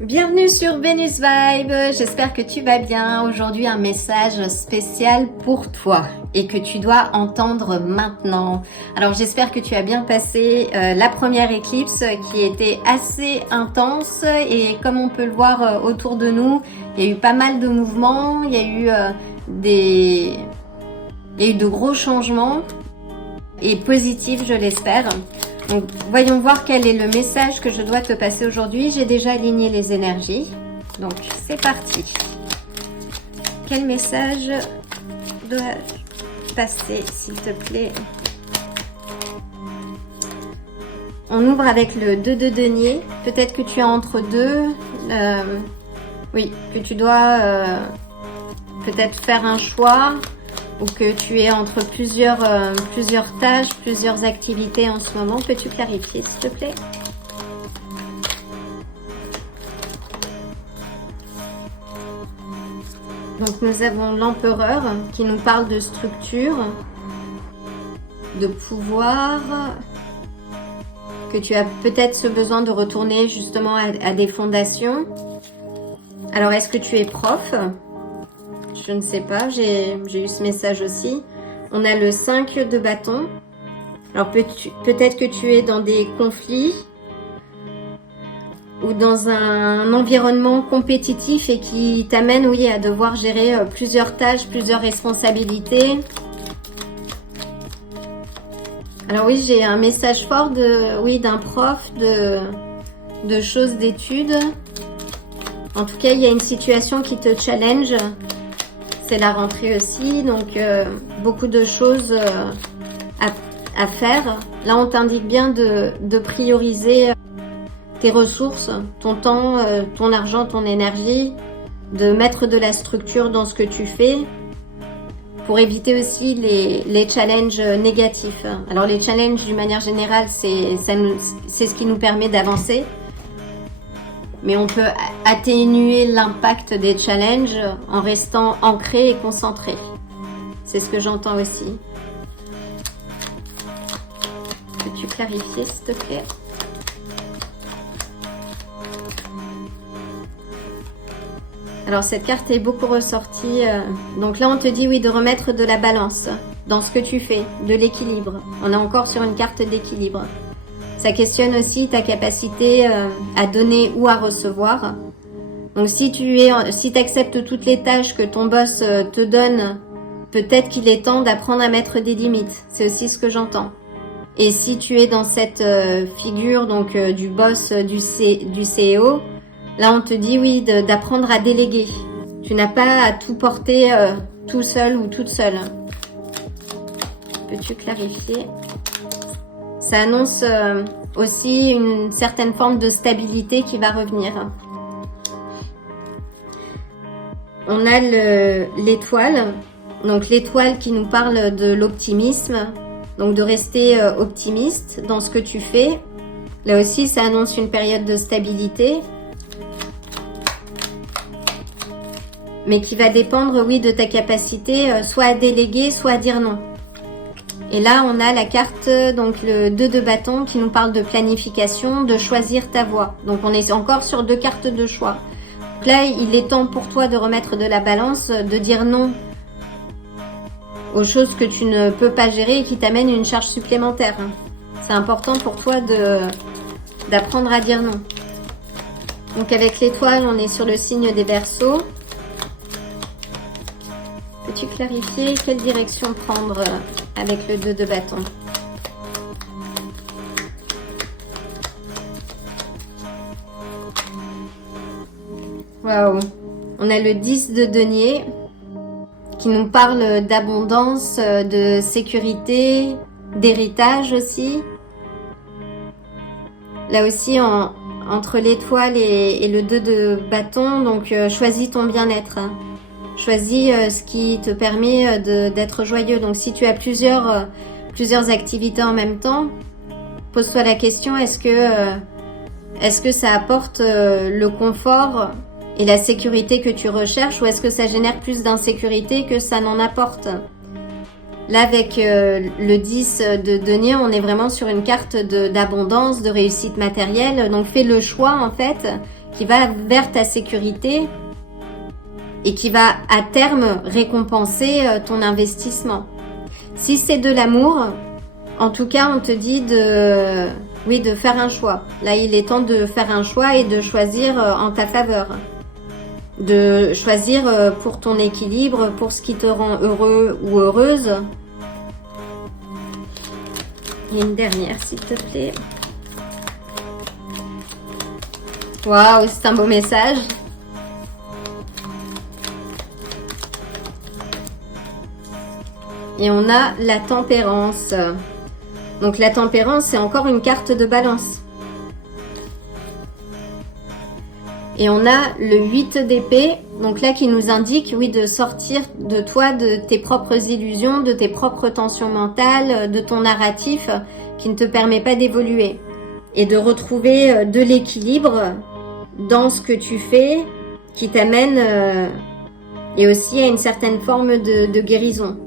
Bienvenue sur Venus Vibe, j'espère que tu vas bien. Aujourd'hui un message spécial pour toi et que tu dois entendre maintenant. Alors j'espère que tu as bien passé la première éclipse qui était assez intense et comme on peut le voir autour de nous, il y a eu pas mal de mouvements, il y a eu de gros changements et positifs je l'espère. Donc, voyons voir quel est le message que je dois te passer aujourd'hui. J'ai déjà aligné les énergies. Donc, c'est parti. Quel message dois-je passer, s'il te plaît? On ouvre avec le 2 de denier. Peut-être que tu es entre deux. Oui, que tu dois peut-être faire un choix. Ou que tu es entre plusieurs tâches, plusieurs activités en ce moment. Peux-tu clarifier, s'il te plaît? Donc, nous avons l'empereur qui nous parle de structure, de pouvoir, que tu as peut-être ce besoin de retourner justement à des fondations. Alors, est-ce que tu es prof ? Je ne sais pas, j'ai eu ce message aussi. On a le 5 de bâton. Alors peut-être que tu es dans des conflits ou dans un environnement compétitif et qui t'amène, oui, à devoir gérer plusieurs tâches, plusieurs responsabilités. Alors oui, j'ai un message fort d'un prof, de choses d'études. En tout cas, il y a une situation qui te challenge. C'est la rentrée aussi, donc beaucoup de choses à faire. Là, on t'indique bien de prioriser tes ressources, ton temps, ton argent, ton énergie, de mettre de la structure dans ce que tu fais pour éviter aussi les challenges négatifs. Alors les challenges, d'une manière générale, c'est ce qui nous permet d'avancer. Mais on peut atténuer l'impact des challenges en restant ancré et concentré. C'est ce que j'entends aussi. Peux-tu clarifier, s'il te plaît? Alors, cette carte est beaucoup ressortie. Donc là, on te dit, oui, de remettre de la balance dans ce que tu fais, de l'équilibre. On est encore sur une carte d'équilibre. Ça questionne aussi ta capacité à donner ou à recevoir. Donc si tu acceptes toutes les tâches que ton boss te donne, peut-être qu'il est temps d'apprendre à mettre des limites. C'est aussi ce que j'entends. Et si tu es dans cette figure donc du boss du CEO, là on te dit oui d'apprendre à déléguer. Tu n'as pas à tout porter tout seul ou toute seule. Peux-tu clarifier ? Ça annonce aussi une certaine forme de stabilité qui va revenir. On a l'étoile, donc l'étoile qui nous parle de l'optimisme, donc de rester optimiste dans ce que tu fais. Là aussi, ça annonce une période de stabilité, mais qui va dépendre, oui, de ta capacité soit à déléguer, soit à dire non. Et là, on a la carte, donc le 2 de bâton qui nous parle de planification, de choisir ta voie. Donc, on est encore sur 2 cartes de choix. Donc là, il est temps pour toi de remettre de la balance, de dire non aux choses que tu ne peux pas gérer et qui t'amènent une charge supplémentaire. C'est important pour toi d'apprendre à dire non. Donc, avec l'étoile, on est sur le signe des Verseaux. Peux-tu clarifier quelle direction prendre avec le 2 de bâton? Waouh! On a le 10 de denier qui nous parle d'abondance, de sécurité, d'héritage aussi. Là aussi, entre l'étoile et le 2 de bâton, donc choisis ton bien-être. Choisis ce qui te permet d'être joyeux. Donc si tu as plusieurs activités en même temps, pose-toi la question, est-ce que ça apporte le confort et la sécurité que tu recherches ou est-ce que ça génère plus d'insécurité que ça n'en apporte? Là, avec le 10 de denier, on est vraiment sur une carte d'abondance, de réussite matérielle. Donc, fais le choix, en fait, qui va vers ta sécurité et qui va à terme récompenser ton investissement. Si c'est de l'amour, en tout cas, on te dit de faire un choix. Là, il est temps de faire un choix et de choisir en ta faveur. De choisir pour ton équilibre, pour ce qui te rend heureux ou heureuse. Et une dernière, s'il te plaît. Waouh, c'est un beau message. Et on a la tempérance. Donc la tempérance, c'est encore une carte de balance. Et on a le 8 d'épée, donc là qui nous indique, oui, de sortir de toi, de tes propres illusions, de tes propres tensions mentales, de ton narratif qui ne te permet pas d'évoluer. Et de retrouver de l'équilibre dans ce que tu fais, qui t'amène et aussi à une certaine forme de guérison.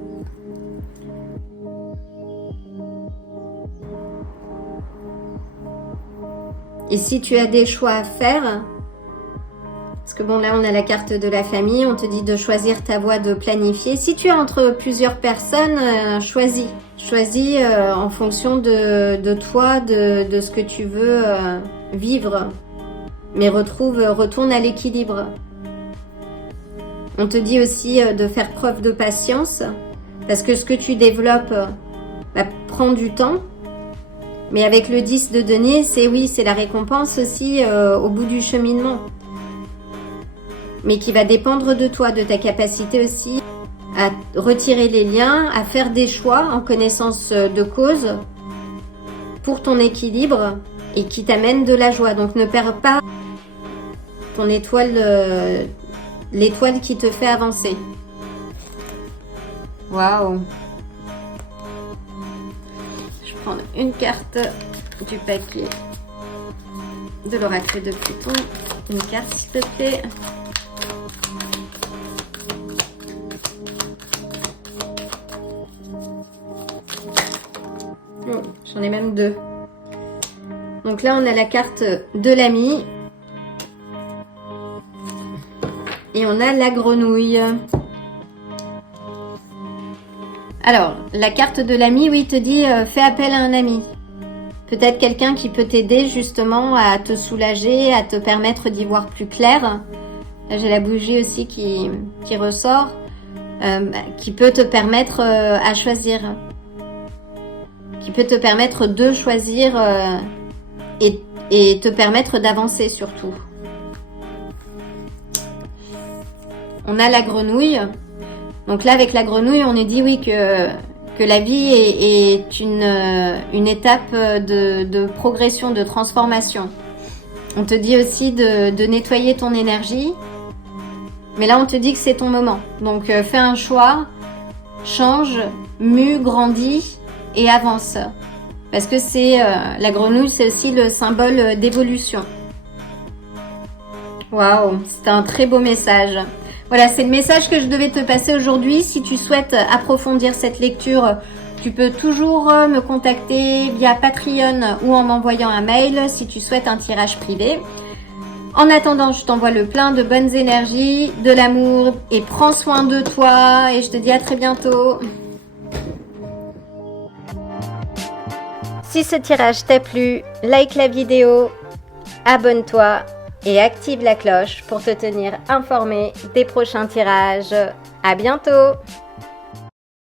Et si tu as des choix à faire, parce que bon là on a la carte de la famille, on te dit de choisir ta voie, de planifier. Si tu es entre plusieurs personnes, choisis. Choisis en fonction de toi, de ce que tu veux vivre. Mais retourne à l'équilibre. On te dit aussi de faire preuve de patience, parce que ce que tu développes prend du temps. Mais avec le 10 de denier, c'est la récompense aussi au bout du cheminement. Mais qui va dépendre de toi, de ta capacité aussi à retirer les liens, à faire des choix en connaissance de cause pour ton équilibre et qui t'amène de la joie. Donc ne perds pas ton étoile, l'étoile qui te fait avancer. Waouh! Je vais prendre une carte du papier de l'oracle de Pluton. Une carte s'il te plaît. Oh, j'en ai même deux. Donc là on a la carte de l'ami. Et on a la grenouille. Alors, la carte de l'ami, oui, te dit fais appel à un ami. Peut-être quelqu'un qui peut t'aider justement à te soulager, à te permettre d'y voir plus clair. Là, j'ai la bougie aussi qui ressort, qui peut te permettre à choisir. Qui peut te permettre de choisir et te permettre d'avancer surtout. On a la grenouille. Donc là, avec la grenouille, on est dit oui que la vie est une étape de progression, de transformation. On te dit aussi de nettoyer ton énergie. Mais là, on te dit que c'est ton moment. Donc, fais un choix, change, mue, grandis et avance. Parce que la grenouille, c'est aussi le symbole d'évolution. Waouh, c'est un très beau message. Voilà, c'est le message que je devais te passer aujourd'hui. Si tu souhaites approfondir cette lecture, tu peux toujours me contacter via Patreon ou en m'envoyant un mail si tu souhaites un tirage privé. En attendant, je t'envoie le plein de bonnes énergies, de l'amour et prends soin de toi et je te dis à très bientôt. Si ce tirage t'a plu, like la vidéo, abonne-toi et active la cloche pour te tenir informé des prochains tirages. À bientôt!